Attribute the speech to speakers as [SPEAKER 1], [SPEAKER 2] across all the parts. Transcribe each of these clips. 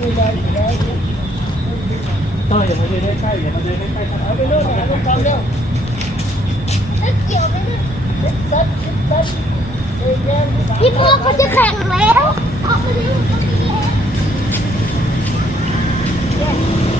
[SPEAKER 1] ต้ยอย่ามาเดินใกล้ๆอย่ามาเดินใกล้ๆเอาไปเรื่อยๆเอาไปเรื่อย
[SPEAKER 2] พี่พ่อเขาจะแข่งแล้วออกมาดิ
[SPEAKER 1] สี่สิ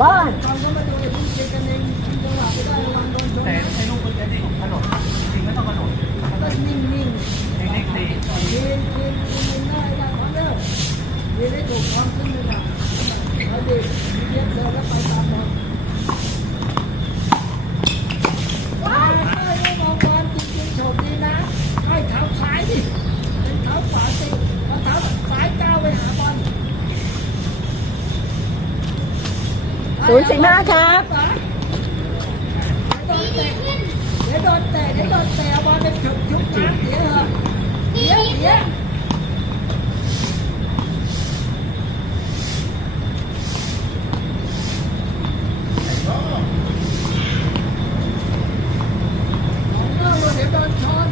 [SPEAKER 1] บ้าน
[SPEAKER 2] แต่
[SPEAKER 1] ให้ลูกมันจะดีขนมจริงไม่ต้องขนมนิ่งๆตี
[SPEAKER 3] ว้าวเออนี่มองบอลจริงๆโฉบดีนะให้เท้าซ้ายดิเป็นเท้าขวาสิแล้วเท้าซ้ายก้าวไปหาบอล
[SPEAKER 2] ศูนย์สิบห้าครับ
[SPEAKER 3] เดี๋ยวโดนเตะเดี๋ยวโดนเตะเอาบอลไปฉุกชุบน้ำเดี๋ยวเหรอเดี๋ยวเดี๋ยวเดี๋ยวโดนชน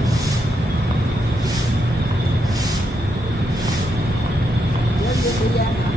[SPEAKER 3] เดี๋ยวเดี๋ยวไปแย่ง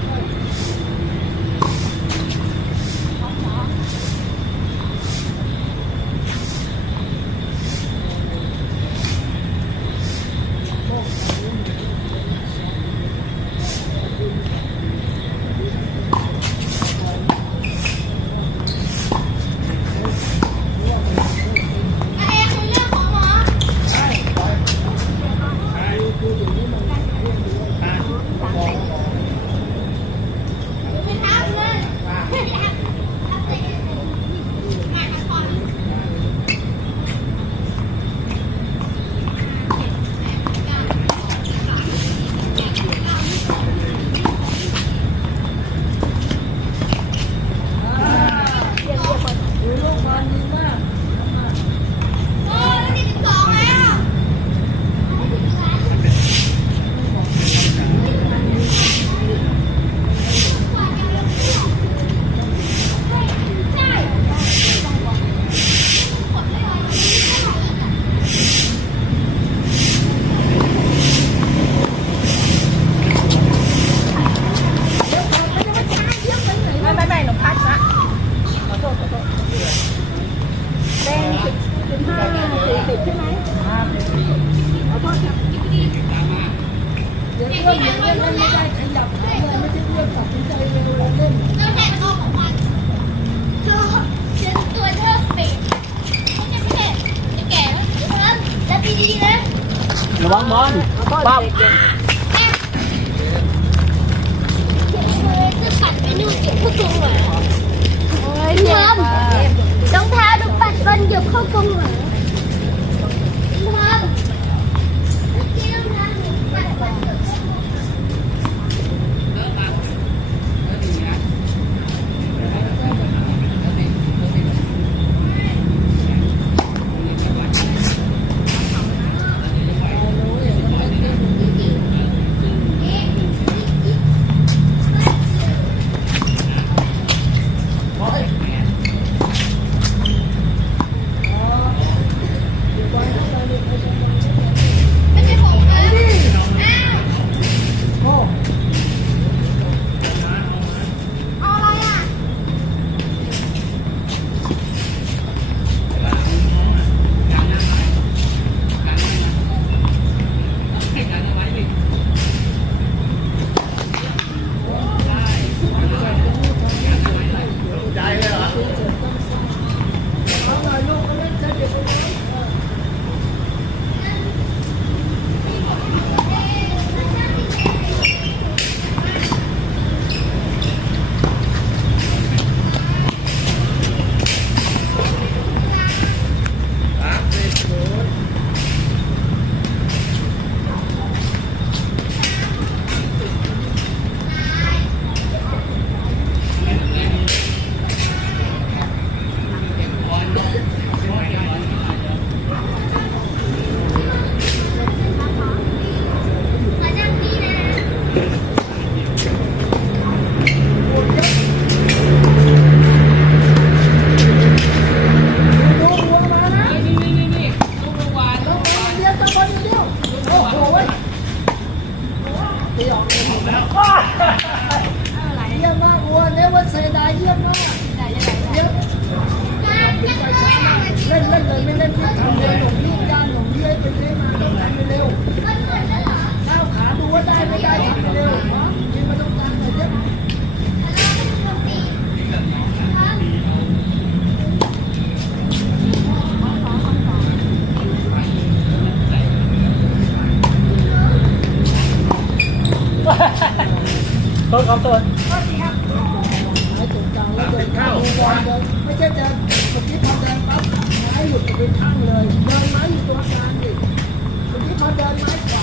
[SPEAKER 4] ระ
[SPEAKER 3] วั
[SPEAKER 1] งบอลปั๊บ
[SPEAKER 3] ต้องเทาดูปัดบอลหยุดเข้ากรงหรอ
[SPEAKER 4] ต้นครับต้
[SPEAKER 3] น
[SPEAKER 4] ไม่ถึง
[SPEAKER 1] ครับ
[SPEAKER 4] กางแล้เดินข้าไม่ใช่เดินเมื่อกี้พอเดินปั๊บไม้หลุดไปข้างเลย เดินไม้อยู่ตรงกลางดิเมื่อกี้พอเดินไม้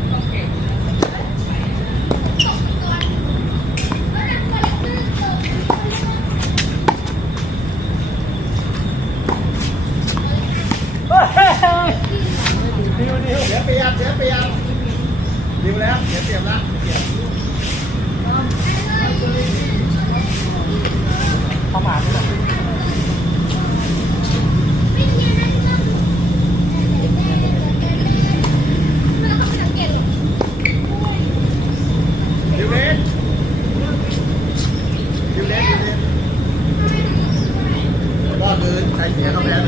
[SPEAKER 1] 才几年 gì đó.